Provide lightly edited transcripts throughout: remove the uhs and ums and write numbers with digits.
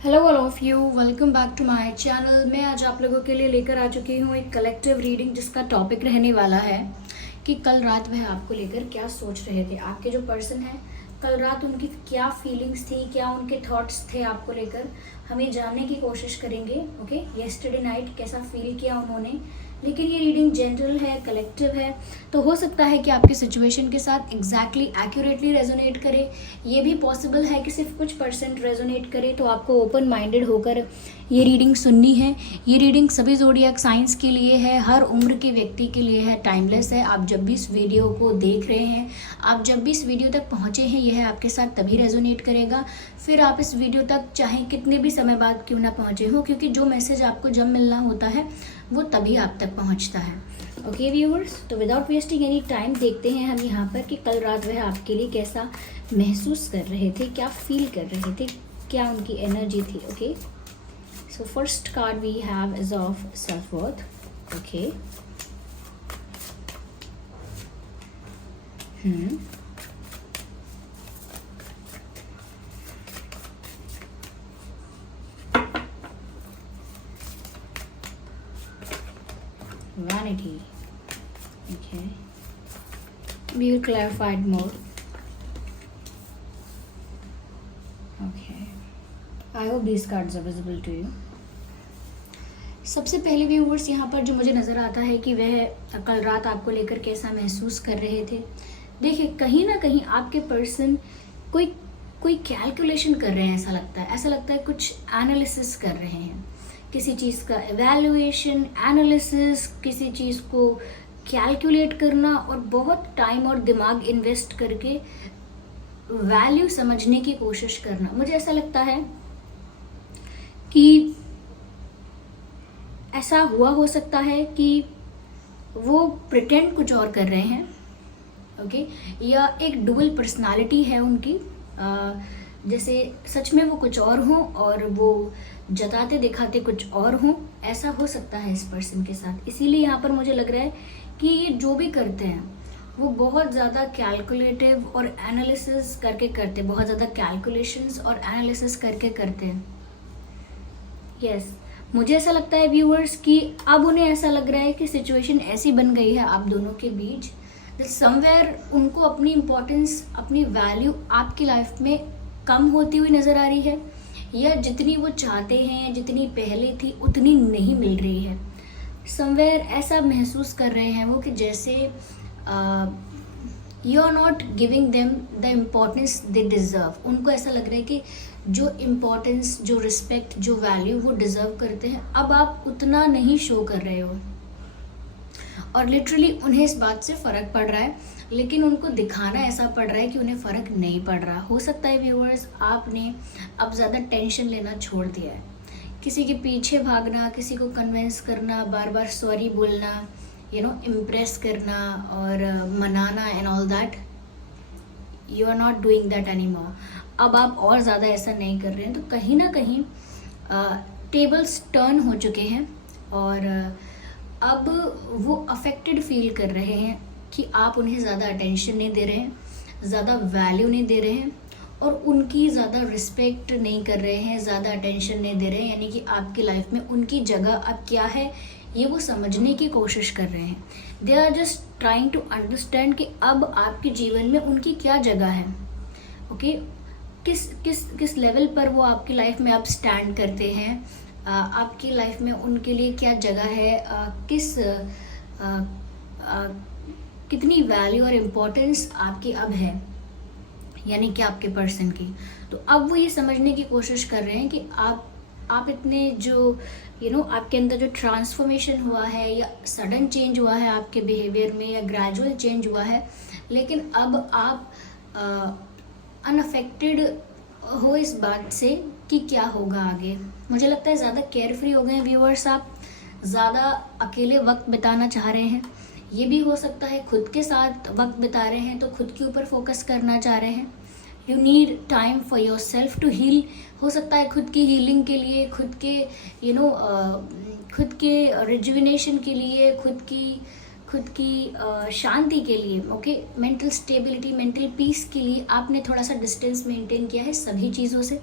Hello all of you, welcome back to my channel. मैं आज आप लोगों के लिए लेकर आ चुकी हूँ एक कलेक्टिव रीडिंग जिसका टॉपिक रहने वाला है कि कल रात वह आपको लेकर क्या सोच रहे थे। आपके जो पर्सन है, कल रात उनकी क्या फीलिंग्स थी, क्या उनके थॉट्स थे आपको लेकर, हमें जानने की कोशिश करेंगे। ओके, येस्टरडे नाइट कैसा फील किया उन्होंने। लेकिन ये रीडिंग जनरल है, कलेक्टिव है, तो हो सकता है कि आपके सिचुएशन के साथ एग्जैक्टली एक्यूरेटली रेजोनेट करे। ये भी पॉसिबल है कि सिर्फ कुछ परसेंट रेजोनेट करे। तो आपको ओपन माइंडेड होकर ये रीडिंग सुननी है। ये रीडिंग सभी ज़ोडिएक साइंस के लिए है, हर उम्र के व्यक्ति के लिए है, टाइमलेस है। आप जब भी इस वीडियो को देख रहे हैं, आप जब भी इस वीडियो तक पहुँचे हैं, यह आपके साथ तभी रेजोनेट करेगा। फिर आप इस वीडियो तक चाहे कितने भी समय बाद क्यों ना पहुँचे हो, क्योंकि जो मैसेज आपको जब मिलना होता है वो तभी आप तक पहुंचता है। ओके व्यूअर्स, तो विदाउट वेस्टिंग एनी टाइम देखते हैं हम यहाँ पर कि कल रात वह आपके लिए कैसा महसूस कर रहे थे, क्या फील कर रहे थे, क्या उनकी एनर्जी थी। Okay, so first card we have is of self worth. Okay, vanity. Okay, we will clarify it more. Okay, I hope these cards are visible to you. सबसे पहले व्यूअर्स यहाँ पर जो मुझे नज़र आता है कि वह कल रात आपको लेकर कैसा महसूस कर रहे थे। देखिए, कहीं ना कहीं आपके पर्सन कोई कैलकुलेशन कर रहे हैं, ऐसा लगता है कुछ एनालिसिस कर रहे हैं, किसी चीज़ का एवेल्युएशन, एनालिसिस, किसी चीज़ को कैलकुलेट करना और बहुत टाइम और दिमाग इन्वेस्ट करके वैल्यू समझने की कोशिश करना। मुझे ऐसा लगता है कि ऐसा हुआ हो सकता है कि वो प्रिटेंड कुछ और कर रहे हैं। ओके, या एक डुअल पर्सनालिटी है उनकी, जैसे सच में वो कुछ और हों और वो जताते दिखाते कुछ और हों। ऐसा हो सकता है इस पर्सन के साथ। इसीलिए यहाँ पर मुझे लग रहा है कि ये जो भी करते हैं वो बहुत ज़्यादा कैलकुलेटिव और एनालिसिस करके करते हैं, बहुत ज़्यादा कैलकुलेशंस और एनालिसिस करके करते हैं। यस, मुझे ऐसा लगता है व्यूअर्स कि अब उन्हें ऐसा लग रहा है कि सिचुएशन ऐसी बन गई है आप दोनों के बीच, समवेयर उनको अपनी इम्पोर्टेंस, अपनी वैल्यू आपकी लाइफ में कम होती हुई नज़र आ रही है, या जितनी वो चाहते हैं, जितनी पहले थी उतनी नहीं मिल रही है। समवेयर ऐसा महसूस कर रहे हैं वो कि जैसे you are not giving them the importance they deserve. उनको ऐसा लग रहा है कि जो इम्पोर्टेंस, जो रिस्पेक्ट, जो वैल्यू वो डिज़र्व करते हैं, अब आप उतना नहीं शो कर रहे हो। और लिटरली उन्हें इस बात से फ़र्क पड़ रहा है, लेकिन उनको दिखाना ऐसा पड़ रहा है कि उन्हें फ़र्क नहीं पड़ रहा। हो सकता है व्यूअर्स आपने अब ज़्यादा टेंशन लेना छोड़ दिया है, किसी के पीछे भागना, किसी को कन्विंस करना, बार बार सॉरी बोलना, इम्प्रेस करना और मनाना and all that. You are not doing that any more. अब आप और ज़्यादा ऐसा नहीं कर रहे हैं। तो कहीं ना कहीं टेबल्स टर्न हो चुके हैं और अब वो अफेक्टेड फील कर रहे हैं कि आप उन्हें ज़्यादा अटेंशन नहीं दे रहे हैं, ज़्यादा वैल्यू नहीं दे रहे हैं और उनकी ज़्यादा रिस्पेक्ट नहीं कर रहे हैं, ज़्यादा अटेंशन नहीं दे रहे हैं। यानी कि आपकी लाइफ में उनकी जगह अब क्या है ये वो समझने की कोशिश कर रहे हैं। They are just trying to understand कि अब आपके जीवन में उनकी क्या जगह है। ओके, किस लेवल पर वो आपकी लाइफ में अब स्टैंड करते हैं, आपकी लाइफ में उनके लिए क्या जगह है, कितनी वैल्यू और इम्पोर्टेंस आपकी अब है, यानी कि आपके पर्सन की। तो अब वो ये समझने की कोशिश कर रहे हैं कि आप इतने जो आपके अंदर जो ट्रांसफॉर्मेशन हुआ है या सडन चेंज हुआ है आपके बिहेवियर में या ग्रेजुअल चेंज हुआ है, लेकिन अब आप अनअफेक्टेड हो इस बात से कि क्या होगा आगे। मुझे लगता है ज़्यादा केयरफ्री हो गए हैं व्यूअर्स, आप ज़्यादा अकेले वक्त बिताना चाह रहे हैं। ये भी हो सकता है खुद के साथ वक्त बिता रहे हैं तो खुद के ऊपर फोकस करना चाह रहे हैं। You need time for your yourself to. Heal सकता है खुद की हीलिंग के लिए, खुद के रिजुविनेशन के लिए, खुद की शांति के लिए, okay, mental stability, mental peace के लिए आपने थोड़ा सा डिस्टेंस मेंटेन किया है सभी चीज़ों से।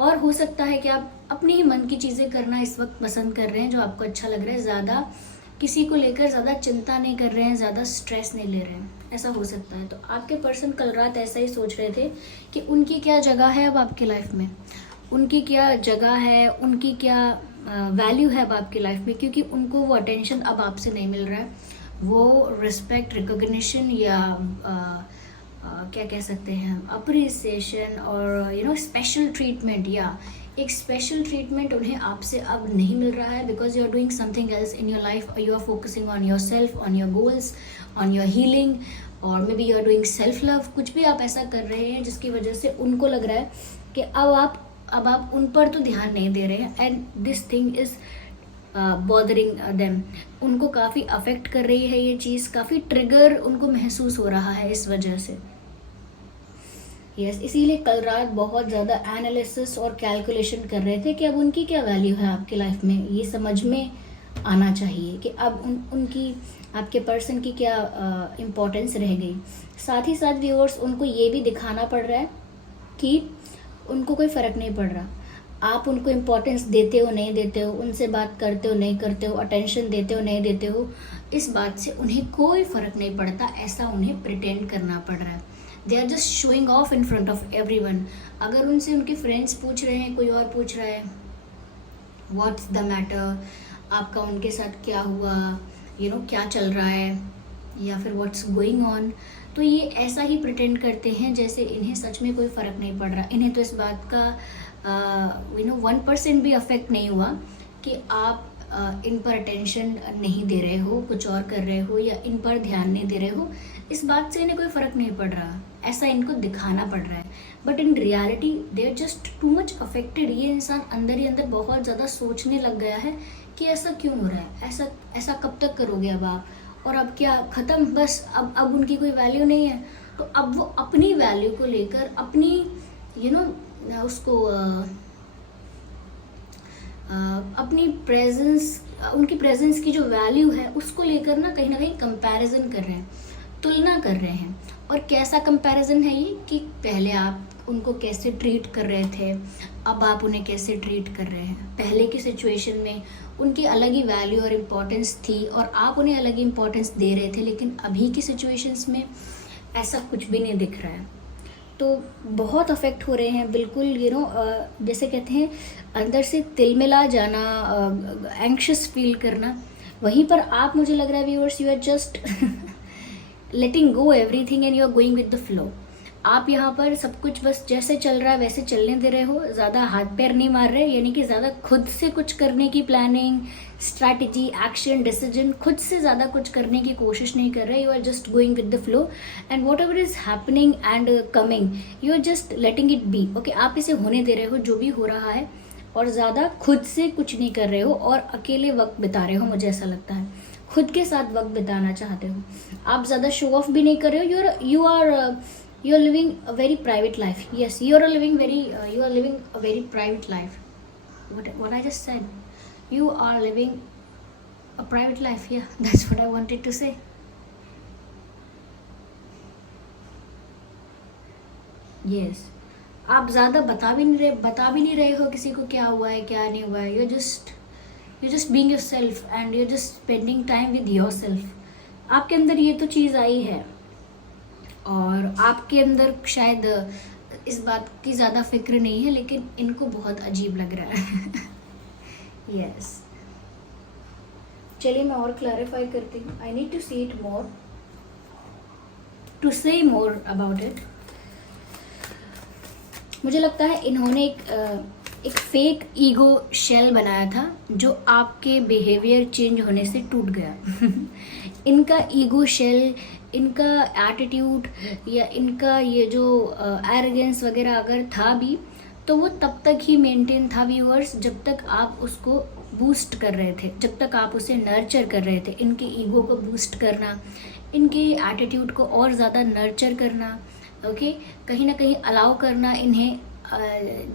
और हो सकता है कि आप अपने ही मन की चीज़ें करना इस वक्त पसंद कर रहे हैं, जो आपको अच्छा लग रहा है, ज़्यादा किसी को लेकर ज़्यादा चिंता नहीं कर रहे हैं, ज़्यादा स्ट्रेस नहीं ले रहे हैं, ऐसा हो सकता है। तो आपके पर्सन कल रात ऐसा ही सोच रहे थे कि उनकी क्या जगह है अब आपकी लाइफ में, उनकी क्या जगह है, उनकी क्या वैल्यू है अब आपकी लाइफ में, क्योंकि उनको वो अटेंशन अब आपसे नहीं मिल रहा है, वो रिस्पेक्ट, रिकॉग्निशन या क्या कह सकते हैं, अप्रिसिएशन और स्पेशल ट्रीटमेंट, या एक स्पेशल ट्रीटमेंट उन्हें आपसे अब नहीं मिल रहा है, because you are doing something else in your life, you are focusing on your self, on your goals, on your healing, और maybe you are doing self love. कुछ भी आप ऐसा कर रहे हैं जिसकी वजह से उनको लग रहा है कि अब आप उन पर तो ध्यान नहीं दे रहे हैं, and this thing is bothering them. उनको काफ़ी अफेक्ट कर रही है ये चीज़, काफ़ी ट्रिगर उनको महसूस हो रहा है इस वजह से। यस, इसीलिए कल रात बहुत ज़्यादा एनालिसिस और कैलकुलेशन कर रहे थे कि अब उनकी क्या वैल्यू है आपकी लाइफ में, ये समझ में आना चाहिए कि अब उनकी आपके पर्सन की क्या इम्पोर्टेंस रह गई। साथ ही साथ व्यूअर्स, उनको ये भी दिखाना पड़ रहा है कि उनको कोई फ़र्क नहीं पड़ रहा, आप उनको इम्पोर्टेंस देते हो नहीं देते हो, उनसे बात करते हो नहीं करते हो, अटेंशन देते हो नहीं देते हो, इस बात से उन्हें कोई फ़र्क नहीं पड़ता, ऐसा उन्हें प्रिटेंड करना पड़ रहा है। They are just showing off in front of everyone. अगर उनसे उनके फ्रेंड्स पूछ रहे हैं, कोई और पूछ रहा है व्हाट्स द मैटर, आपका उनके साथ क्या हुआ, क्या चल रहा है, या फिर व्हाट्स गोइंग ऑन, तो ये ऐसा ही प्रिटेंड करते हैं जैसे इन्हें सच में कोई फ़र्क नहीं पड़ रहा। इन्हें तो इस बात का 1% भी अफेक्ट नहीं हुआ कि आप इन पर अटेंशन नहीं दे रहे हो, कुछ और कर रहे हो, या इन पर ध्यान नहीं दे रहे हो, इस बात से इन्हें कोई फ़र्क नहीं पड़ रहा, ऐसा इनको दिखाना पड़ रहा है। But in reality they are just too much affected. ये इंसान अंदर ही अंदर बहुत ज़्यादा सोचने लग गया है कि ऐसा क्यों हो रहा है, ऐसा कब तक करोगे अब आप, और अब क्या ख़त्म, बस अब उनकी कोई वैल्यू नहीं है। तो अब वो अपनी वैल्यू को लेकर, अपनी उसको अपनी प्रेजेंस, उनकी प्रेजेंस की जो वैल्यू है उसको लेकर ना कहीं कंपैरिजन कर रहे हैं, तुलना कर रहे हैं। और कैसा कंपैरिजन है ये कि पहले आप उनको कैसे ट्रीट कर रहे थे, अब आप उन्हें कैसे ट्रीट कर रहे हैं। पहले की सिचुएशन में उनकी अलग ही वैल्यू और इम्पोर्टेंस थी और आप उन्हें अलग ही इम्पोर्टेंस दे रहे थे, लेकिन अभी की सिचुएशंस में ऐसा कुछ भी नहीं दिख रहा है। तो बहुत अफेक्ट हो रहे हैं बिल्कुल, जैसे कहते हैं अंदर से तिलमिला जाना, एंक्शस फील करना। वहीं पर आप, मुझे लग रहा है viewers, you are just letting go everything and you are going with the flow. आप यहाँ पर सब कुछ बस जैसे चल रहा है वैसे चलने दे रहे हो, ज़्यादा हाथ पैर नहीं मार रहे, यानी कि ज़्यादा खुद से कुछ करने की प्लानिंग, स्ट्रैटेजी, एक्शन, डिसीजन, खुद से ज़्यादा कुछ करने की कोशिश नहीं कर रहे। You are just going with the flow and whatever is happening and coming, you are just letting it be. Okay, आप इसे होने दे रहे हो जो भी हो रहा है, और ज़्यादा खुद से कुछ नहीं कर रहे हो और अकेले वक्त बिता रहे हो। मुझे ऐसा लगता है खुद के साथ वक्त बिताना चाहते हो आप, ज़्यादा शो ऑफ भी नहीं कर रहे हो। you are living a very private life. Yes, you are living a very private life. What I just said, you are living a private life. Yeah, that's what I wanted to say. Yes, आप ज़्यादा बता भी नहीं रहे हो किसी को क्या हुआ है क्या नहीं हुआ है। you're just being yourself and you're just spending time with yourself. आपके अंदर ये तो चीज़ आई है और आपके अंदर शायद इस बात की ज़्यादा फिक्र नहीं है, लेकिन इनको बहुत अजीब लग रहा है। यस, चलिए मैं और क्लैरिफाई करती हूँ। I need to see it more, to say more about it. मुझे लगता है इन्होंने एक फेक ईगो शेल बनाया था जो आपके बिहेवियर चेंज होने से टूट गया। इनका ईगो शेल, इनका एटीट्यूड या इनका ये जो एरोगेंस वगैरह अगर था भी, तो वो तब तक ही मेंटेन था व्यूअर्स जब तक आप उसको बूस्ट कर रहे थे, जब तक आप उसे नर्चर कर रहे थे। इनके ईगो को बूस्ट करना, इनके एटीट्यूड को और ज़्यादा नर्चर करना, ओके, कहीं ना कहीं अलाउ करना, इन्हें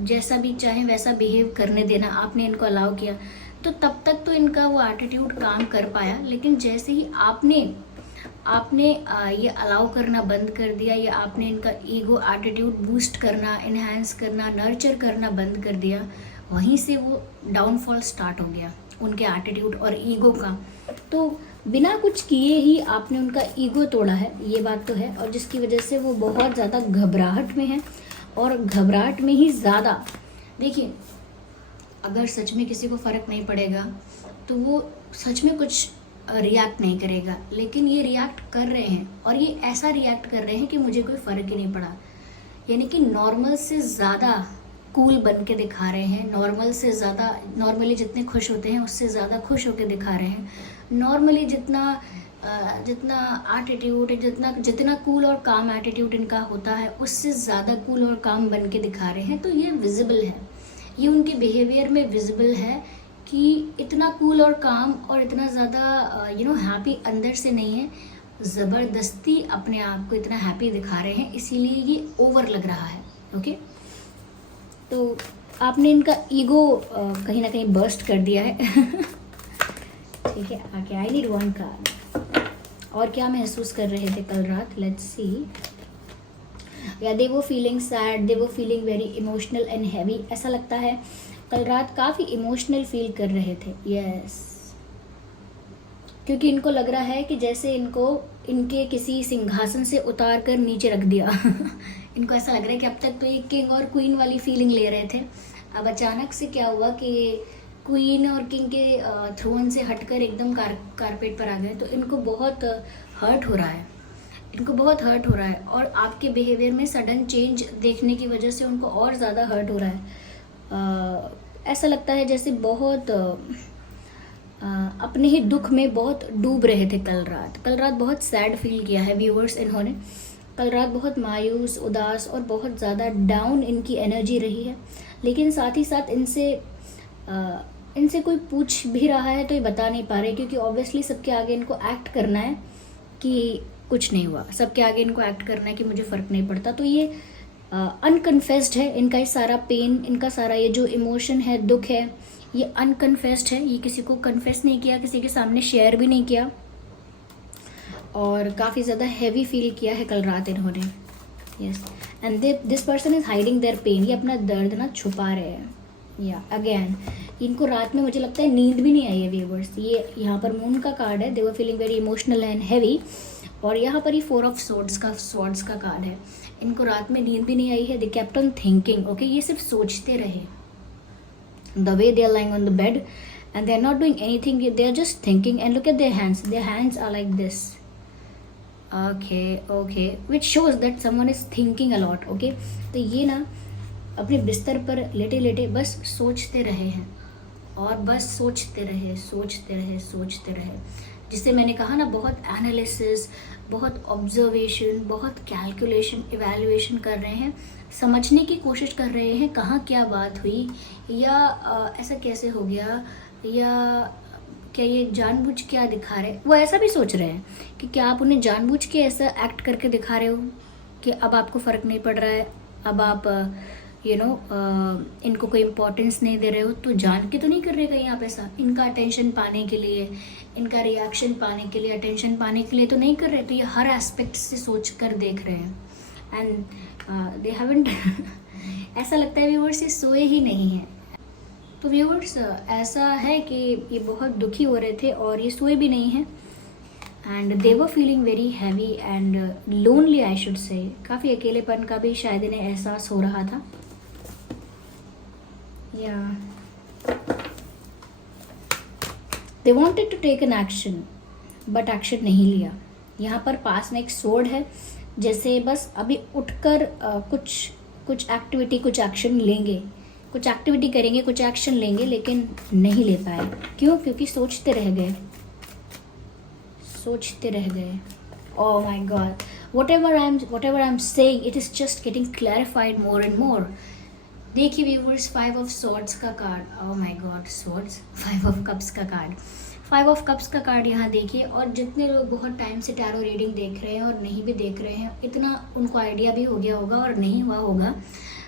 जैसा भी चाहे वैसा बिहेव करने देना, आपने इनको अलाउ किया, तो तब तक तो इनका वो एटीट्यूड काम कर पाया। लेकिन जैसे ही आपने आपने ये अलाउ करना बंद कर दिया, या आपने इनका ईगो एटीट्यूड बूस्ट करना, इन्हांस करना, नर्चर करना बंद कर दिया, वहीं से वो डाउनफॉल स्टार्ट हो गया उनके एटीट्यूड और ईगो का। तो बिना कुछ किए ही आपने उनका ईगो तोड़ा है, ये बात तो है, और जिसकी वजह से वो बहुत ज़्यादा घबराहट में है, और घबराहट में ही ज़्यादा। देखिए, अगर सच में किसी को फ़र्क नहीं पड़ेगा तो वो सच में कुछ रिएक्ट नहीं करेगा, लेकिन ये रिएक्ट कर रहे हैं, और ये ऐसा रिएक्ट कर रहे हैं कि मुझे कोई फ़र्क ही नहीं पड़ा, यानी कि नॉर्मल से ज़्यादा कूल बन के दिखा रहे हैं, नॉर्मल से ज़्यादा, नॉर्मली जितने खुश होते हैं उससे ज़्यादा खुश होकर दिखा रहे हैं, नॉर्मली जितना एटीट्यूड, जितना कूल और काम एटीट्यूड इनका होता है उससे ज़्यादा कूल और काम बन के दिखा रहे हैं। तो ये विजिबल है, ये उनके बिहेवियर में विजिबल है कि इतना कूल और काम और इतना ज़्यादा हैप्पी अंदर से नहीं है, ज़बरदस्ती अपने आप को इतना हैप्पी दिखा रहे हैं, इसीलिए ये ओवर लग रहा है। ओके, तो आपने इनका ईगो कहीं ना कहीं बर्स्ट कर दिया है। ठीक है, आगे आई नीड वन कार्ड। और क्या महसूस कर रहे थे कल रात, लेट्स सी। या दे वो फीलिंग सैड, दे वो feeling very emotional and heavy. ऐसा लगता है कल रात काफ़ी इमोशनल फील कर रहे थे। यस, क्योंकि इनको लग रहा है कि जैसे इनको इनके किसी सिंहासन से उतार कर नीचे रख दिया। इनको ऐसा लग रहा है कि अब तक तो ये किंग और क्वीन वाली फीलिंग ले रहे थे, अब अचानक से क्या हुआ कि क्वीन और किंग के थ्रोन से हटकर एकदम कारपेट पर आ गए। तो इनको बहुत हर्ट हो रहा है, इनको बहुत हर्ट हो रहा है, और आपके बिहेवियर में सडन चेंज देखने की वजह से उनको और ज़्यादा हर्ट हो रहा है। ऐसा लगता है जैसे बहुत अपने ही दुख में बहुत डूब रहे थे कल रात। कल रात बहुत सैड फील किया है व्यूअर्स इन्होंने। कल रात बहुत मायूस, उदास और बहुत ज़्यादा डाउन इनकी एनर्जी रही है। लेकिन साथ ही साथ इनसे कोई पूछ भी रहा है तो ये बता नहीं पा रहे, क्योंकि ऑब्वियसली सबके आगे इनको एक्ट करना है कि कुछ नहीं हुआ, सबके आगे इनको एक्ट करना है कि मुझे फ़र्क नहीं पड़ता। तो ये अनकन्फेस्ड है, इनका ये सारा पेन, इनका सारा ये जो इमोशन है, दुख है, ये अनकन्फेस्ड है, ये किसी को कन्फेस नहीं किया, किसी के सामने शेयर भी नहीं किया, और काफ़ी ज़्यादा हैवी फील किया है कल रात इन्होंने। Yes, and this person is hiding their pain, ये अपना दर्द ना छुपा रहे हैं। या अगेन इनको रात में मुझे लगता है नींद भी नहीं आई है व्यूअर्स। ये यहाँ पर मून का कार्ड है, they were feeling very emotional and heavy, और यहाँ पर ही 4 ऑफ स्वॉर्ड्स का कार्ड है। इनको रात में नींद भी नहीं आई है, they kept on thinking. Okay, ये सिर्फ सोचते रहे, the way they are lying on the bed and they are not doing anything, they are just thinking. And look at their hands are like this. Okay, which shows that someone is thinking a lot. Okay, तो ये ना अपने बिस्तर पर लेटे लेटे बस सोचते रहे हैं, और बस सोचते रहे, जिससे मैंने कहा ना, बहुत एनालिसिस, बहुत ऑब्जर्वेशन, बहुत कैलकुलेशन, इवैल्यूएशन कर रहे हैं, समझने की कोशिश कर रहे हैं कहाँ क्या बात हुई, या ऐसा कैसे हो गया, या क्या ये जानबूझ क्या दिखा रहे। वो ऐसा भी सोच रहे हैं कि क्या आप उन्हें जानबूझ के ऐसा एक्ट करके दिखा रहे हो कि अब आपको फ़र्क नहीं पड़ रहा है, अब आप इनको कोई इम्पोर्टेंस नहीं दे रहे हो। तो जान के तो नहीं कर रहे कहीं आप ऐसा, इनका अटेंशन पाने के लिए, इनका रिएक्शन पाने के लिए, अटेंशन पाने के लिए तो नहीं कर रहे। तो ये हर एस्पेक्ट से सोच कर देख रहे हैं, एंड दे हैवंट ऐसा लगता है व्यूअर्स ये सोए ही नहीं हैं। तो व्यूअर्स ऐसा है कि ये बहुत दुखी हो रहे थे और ये सोए भी नहीं हैं, and they were feeling very heavy and lonely, I should say. काफ़ी अकेलेपन का भी शायद इन्हें एहसास हो रहा था। They wanted to take an action, but action नहीं लिया। यहाँ पर पास में एक सोर्ड है, जैसे बस अभी उठकर कुछ एक्टिविटी, कुछ एक्शन लेंगे, कुछ एक्टिविटी करेंगे, कुछ एक्शन लेंगे, लेकिन नहीं ले पाए। क्यों? क्योंकि सोचते रह गए। Oh my God, whatever I'm saying, it is just getting clarified more and more. देखिए व्यूवर्स, 5 ऑफ स्वॉर्ड्स का card, oh my God, swords, 5 of cups का कार्ड, 5 ऑफ कप्स का कार्ड यहाँ देखिए। और जितने लोग बहुत टाइम से टैरो रीडिंग देख रहे हैं और नहीं भी देख रहे हैं, इतना उनको आइडिया भी हो गया होगा और नहीं हुआ होगा,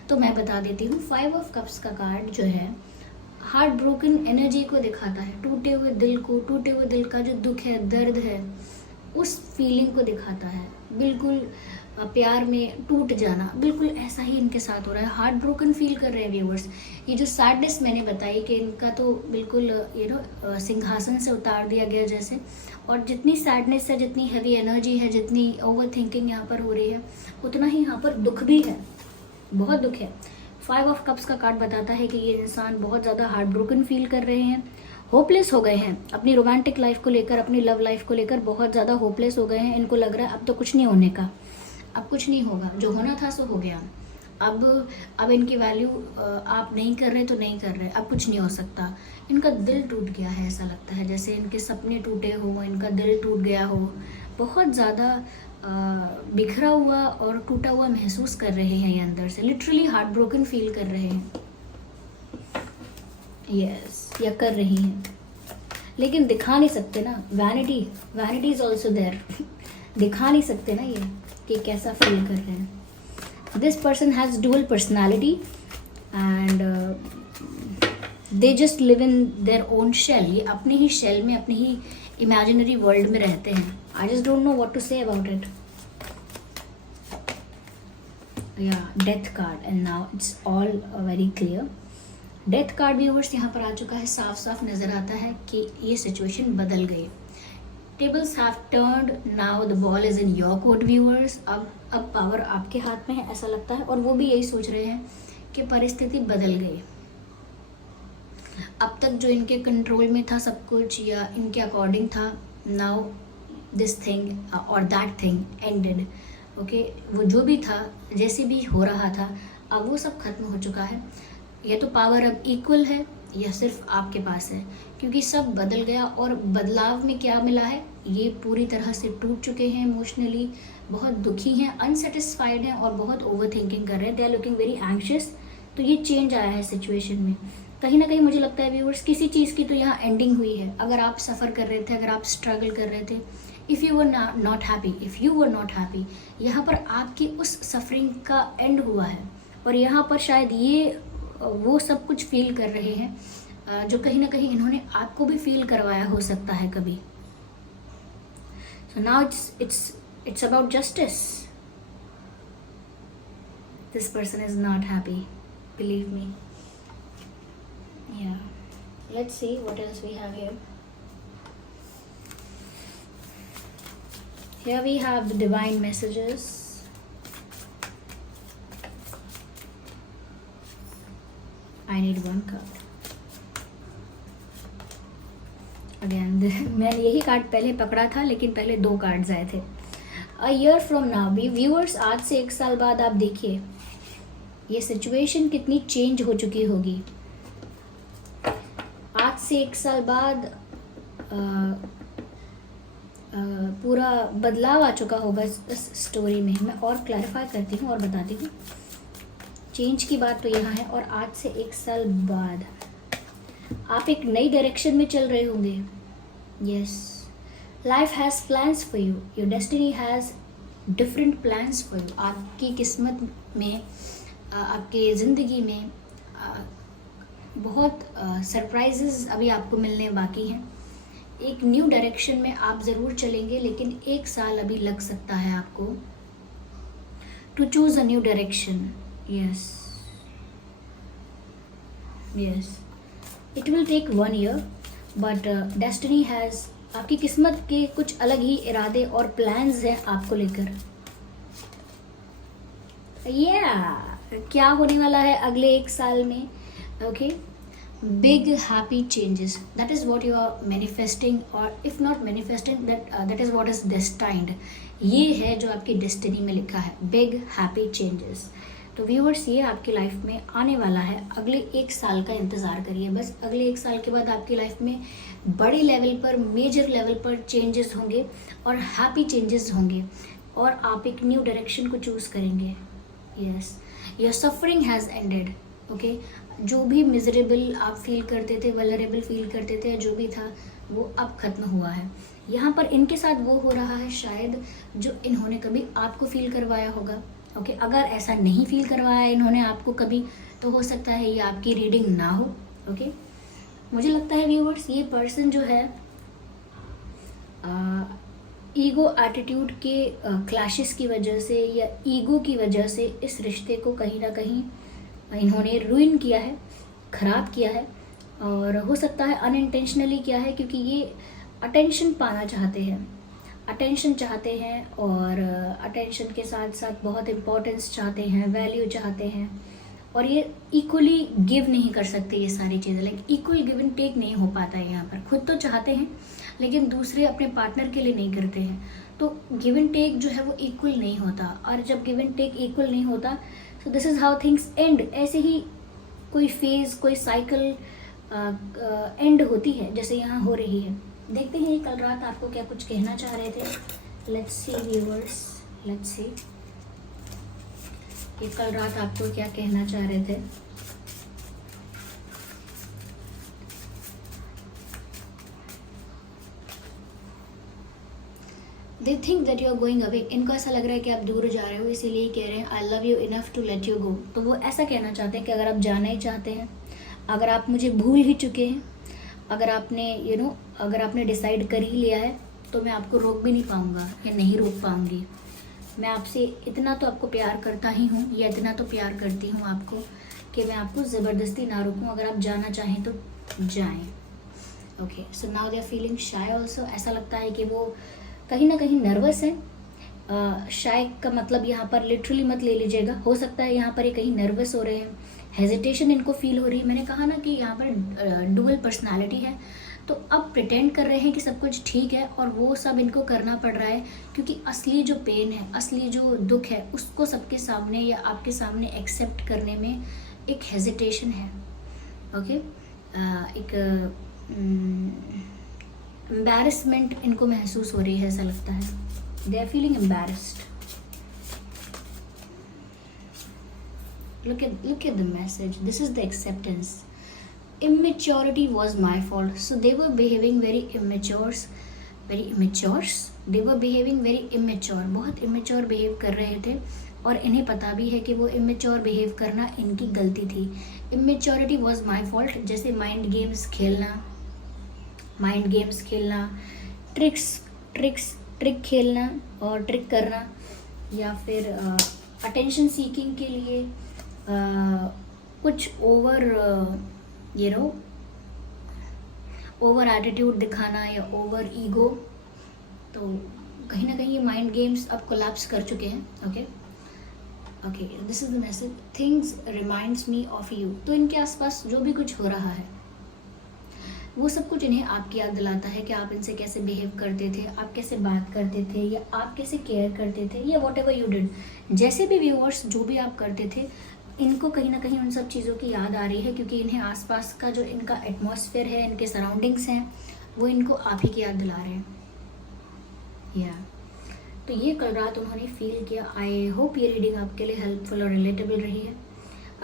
तो मैं बता देती हूँ। 5 ऑफ कप्स का कार्ड जो है हार्ट ब्रोकन एनर्जी को दिखाता है, टूटे हुए दिल को, टूटे हुए दिल का जो दुख है, दर्द है, उस फीलिंग को दिखाता है, बिल्कुल प्यार में टूट जाना, बिल्कुल ऐसा ही इनके साथ हो रहा है। हार्ट ब्रोकन फील कर रहे हैं व्यूअर्स। ये जो सैडनेस मैंने बताई कि इनका तो बिल्कुल सिंहासन से उतार दिया गया जैसे, और जितनी सैडनेस है, जितनी हैवी एनर्जी है, जितनी ओवर थिंकिंग यहाँ पर हो रही है, उतना ही यहाँ पर दुख भी है, बहुत दुख है। 5 ऑफ कप्स का कार्ड बताता है कि ये इंसान बहुत ज़्यादा हार्ट ब्रोकन फील कर रहे हैं, होपलेस हो गए हैं अपनी रोमांटिक लाइफ को लेकर, अपनी लव लाइफ को लेकर बहुत ज़्यादा होपलेस हो गए हैं। इनको लग रहा है अब तो कुछ नहीं होने का, अब कुछ नहीं होगा, जो होना था सो हो गया। अब इनकी वैल्यू आप नहीं कर रहे तो नहीं कर रहे, अब कुछ नहीं हो सकता। इनका दिल टूट गया है, ऐसा लगता है जैसे इनके सपने टूटे हो, इनका दिल टूट गया हो, बहुत ज़्यादा बिखरा हुआ और टूटा हुआ महसूस कर रहे हैं ये अंदर से, लिटरली हार्ट ब्रोकन फील कर रहे हैं। यस, या कर रही हैं, लेकिन दिखा नहीं सकते ना, वैनिटी इज ऑल्सो देयर। दिखा नहीं सकते ना ये कि कैसा फील कर रहे हैं। This person has dual personality and they just live in their own shell. ये अपने ही शेल में, अपने ही इमेजिनरी वर्ल्ड में रहते हैं। I just don't know what to say about it. या death card, and now it's all very clear. Death card viewers यहाँ पर आ चुका है, साफ साफ नज़र आता है कि ये सिचुएशन बदल गई। Tables have turned, now the ball is in your court viewers. अब पावर आपके हाथ में है ऐसा लगता है, और वो भी यही सोच रहे हैं कि परिस्थिति बदल गई। अब तक जो इनके कंट्रोल में था सब कुछ, या इनके अकॉर्डिंग था, नाउ दिस थिंग और दैट थिंग एंडेड। ओके, वो जो भी था, जैसे भी हो रहा था, अब वो सब खत्म हो चुका है। या तो पावर अब इक्वल है या सिर्फ आपके पास है, क्योंकि सब बदल गया। और बदलाव में क्या मिला है, ये पूरी तरह से टूट चुके हैं इमोशनली, बहुत दुखी हैं, अनसेटिस्फाइड हैं और बहुत ओवर थिंकिंग कर रहे हैं। They are looking very anxious. तो ये चेंज आया है सिचुएशन में। कहीं ना कहीं मुझे लगता है व्यूअर्स, किसी चीज़ की तो यहाँ एंडिंग हुई है। अगर आप सफ़र कर रहे थे, अगर आप स्ट्रगल कर रहे थे, if you were not happy, यहाँ पर आपकी उस सफरिंग का एंड हुआ है। और यहाँ पर शायद ये वो सब कुछ फील कर रहे हैं जो कहीं ना कहीं इन्होंने आपको भी फील करवाया हो सकता है कभी। So now it's about justice. This person is not happy, believe me. या let's see what else we have here. Here we have the divine messages. I need one card. Again, मैंने यही card पहले पकड़ा था, लेकिन पहले 2 cards आए थे। A year from now, viewers, आज से 1 साल बाद आप देखिए ये सिचुएशन कितनी चेंज हो चुकी होगी। आज से 1 साल बाद पूरा बदलाव आ चुका होगा इस स्टोरी में। मैं और क्लैरिफाई करती हूँ और बताती हूँ। चेंज की बात तो यहाँ है, और आज से 1 साल बाद आप एक नई डायरेक्शन में चल रहे होंगे। Yes, life has plans for you, your destiny has different plans for you. आपकी किस्मत में, आपके ज़िंदगी में बहुत सरप्राइजेस अभी आपको मिलने बाकी हैं। एक न्यू डायरेक्शन में आप ज़रूर चलेंगे, लेकिन 1 साल अभी लग सकता है आपको to choose a new direction. Yes, it will take 1 year, but destiny has, आपकी किस्मत के कुछ अलग ही इरादे और प्लान्स हैं आपको लेकर। क्या होने वाला है अगले 1 साल में? Okay, big happy changes, that is what you are manifesting, or if not manifesting, that is what is destined. ये है जो आपकी डेस्टिनी में लिखा है, big happy changes। तो व्यूअर्स, ये आपकी लाइफ में आने वाला है। अगले 1 साल का इंतज़ार करिए बस। अगले 1 साल के बाद आपकी लाइफ में बड़ी लेवल पर, मेजर लेवल पर चेंजेस होंगे और हैप्पी चेंजेस होंगे, और आप एक न्यू डायरेक्शन को चूज़ करेंगे। Yes, your suffering has ended. Okay, जो भी मिजरेबल आप फील करते थे, वल्नरेबल फील करते थे, जो भी था वो अब ख़त्म हुआ है। यहाँ पर इनके साथ वो हो रहा है शायद जो इन्होंने कभी आपको फील करवाया होगा। ओके, अगर ऐसा नहीं फील करवाया इन्होंने आपको कभी, तो हो सकता है ये आपकी रीडिंग ना हो। ओके, मुझे लगता है व्यूअर्स, ये पर्सन जो है ईगो एटीट्यूड के क्लैशेस की वजह से या ईगो की वजह से इस रिश्ते को कहीं ना कहीं इन्होंने रुइन किया है, ख़राब किया है। और हो सकता है अनइंटेंशनली किया है, क्योंकि ये अटेंशन पाना चाहते हैं, अटेंशन चाहते हैं, और अटेंशन के साथ साथ बहुत इम्पोर्टेंस चाहते हैं, वैल्यू चाहते हैं, और ये इक्वली गिव नहीं कर सकते ये सारी चीज़ें। Like equal give and take नहीं हो पाता है यहाँ पर। खुद तो चाहते हैं लेकिन दूसरे अपने पार्टनर के लिए नहीं करते हैं, तो गिव एंड टेक जो है वो इक्वल नहीं होता। और जब गिव एंड टेक इक्वल नहीं होता, so this is how things and. ऐसे ही कोई फेज, कोई साइकिल एंड होती है, जैसे यहाँ हो रही है। देखते हैं ये कल रात आपको क्या कुछ कहना चाह रहे थे। Let's see viewers, let's see ये कल रात आपको क्या कहना चाह रहे थे। They think that you are going away. इनको ऐसा लग रहा है कि आप दूर जा रहे हो, इसीलिए कह रहे हैं I love you enough to let you go. तो वो ऐसा कहना चाहते हैं कि अगर आप जाना ही चाहते हैं, अगर आप मुझे भूल ही चुके हैं, अगर आपने अगर आपने डिसाइड कर ही लिया है, तो मैं आपको रोक भी नहीं पाऊँगा या नहीं रोक पाऊँगी। मैं आपसे इतना तो आपको प्यार करता ही हूँ, या इतना तो प्यार करती हूँ आपको कि मैं आपको ज़बरदस्ती ना रोकूँ। अगर आप जाना चाहें तो जाएं। Okay, so now they are feeling shy also. ऐसा लगता है कि वो कहीं ना कहीं नर्वस हैं। शाय का मतलब यहाँ पर लिटरली मत ले लीजिएगा। हो सकता है यहाँ पर ये कहीं नर्वस हो रहे हैं, हेजिटेशन इनको फील हो रही है। मैंने कहा ना कि यहाँ पर डुअल पर्सनालिटी है, तो अब प्रिटेंड कर रहे हैं कि सब कुछ ठीक है, और वो सब इनको करना पड़ रहा है क्योंकि असली जो पेन है, असली जो दुख है, उसको सबके सामने या आपके सामने एक्सेप्ट करने में एक हेजिटेशन है। ओके, एक एम्बैरेसमेंट इनको महसूस हो रही है, ऐसा लगता है। They are feeling embarrassed. Look at the message. This is the acceptance. Immaturity was my fault. So they were behaving very immature. They were behaving very immature. बहुत immature behave कर रहे थे, और इन्हें पता भी है कि वो immature behave करना इनकी गलती थी। Immaturity was my fault। जैसे माइंड गेम्स खेलना, ट्रिक खेलना और ट्रिक करना, या फिर अटेंशन सीकिंग के लिए कुछ ओवर ओवर एटीट्यूड दिखाना या ओवर ईगो। तो कहीं ना कहीं ये माइंड गेम्स अब कोलैप्स कर चुके हैं। Okay, this is the message. Things reminds me of you. तो इनके आसपास जो भी कुछ हो रहा है, वो सब कुछ इन्हें आपकी याद दिलाता है कि आप इनसे कैसे बिहेव करते थे, आप कैसे बात करते थे, या आप कैसे केयर करते थे, या वॉट एवर यू डिड। जैसे भी व्यूअर्स जो भी आप करते थे, इनको कहीं ना कहीं उन सब चीज़ों की याद आ रही है, क्योंकि इन्हें आसपास का जो इनका एटमॉस्फेयर है, इनके सराउंडिंग्स हैं, वो इनको आप ही की याद दिला रहे हैं। तो ये कल रात उन्होंने फील किया। आई होप ये रीडिंग आपके लिए हेल्पफुल और रिलेटेबल रही है।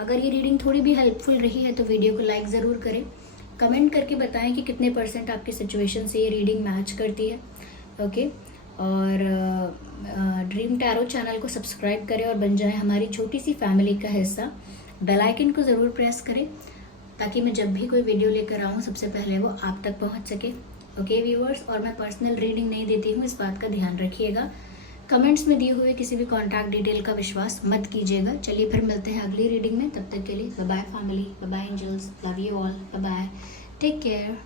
अगर ये रीडिंग थोड़ी भी हेल्पफुल रही है तो वीडियो को लाइक ज़रूर करें, कमेंट करके बताएं कि कितने % आपकी सिचुएशन से ये रीडिंग मैच करती है। ओके, और ड्रीम टैरो चैनल को सब्सक्राइब करें और बन जाएं हमारी छोटी सी फैमिली का हिस्सा। बेल आइकन को ज़रूर प्रेस करें ताकि मैं जब भी कोई वीडियो लेकर आऊँ सबसे पहले वो आप तक पहुँच सके। ओके व्यूअर्स, और मैं पर्सनल रीडिंग नहीं देती हूँ, इस बात का ध्यान रखिएगा। कमेंट्स में दिए हुए किसी भी कॉन्टैक्ट डिटेल का विश्वास मत कीजिएगा। चलिए फिर मिलते हैं अगली रीडिंग में, तब तक के लिए bye bye family, bye bye angels, love you all, bye bye, take care.